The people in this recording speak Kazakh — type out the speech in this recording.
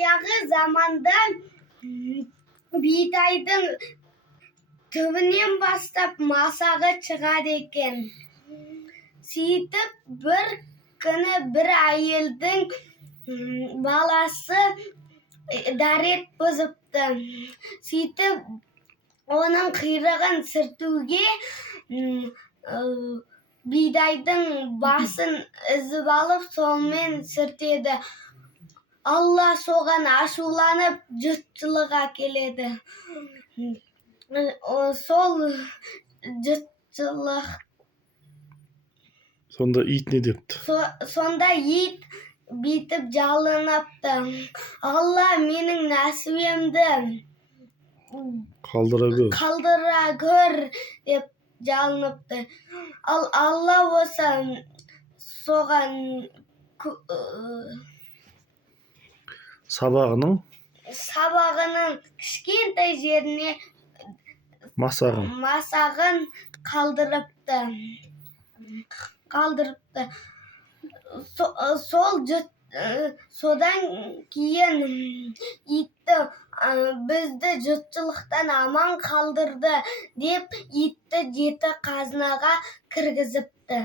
баяғы заманда бидайдың түбінен бастап масағы шығады екен. Сөйтіп бір күні бір әйелдің баласы дәрет бұзыпты. Сөйтіп оның құйрығын сүртуге бидайдың басын үзіп алып, сонымен сүртеді. Алла соған ашуланып, жұртшылық әкеледі. Сол жұртшылық. Сонда ит не депті? Сонда ит бүйтіп жалыныпты. Алла менің нәсібемді қалдыра көр деп жалыныпты. Ал Алла болса соған сабағының кішкентай жеріне масағын қалдырыпты. Содан кейін итті бізді жұртшылықтан аман қалдырды деп итті 7 қазынаға кіргізіпті.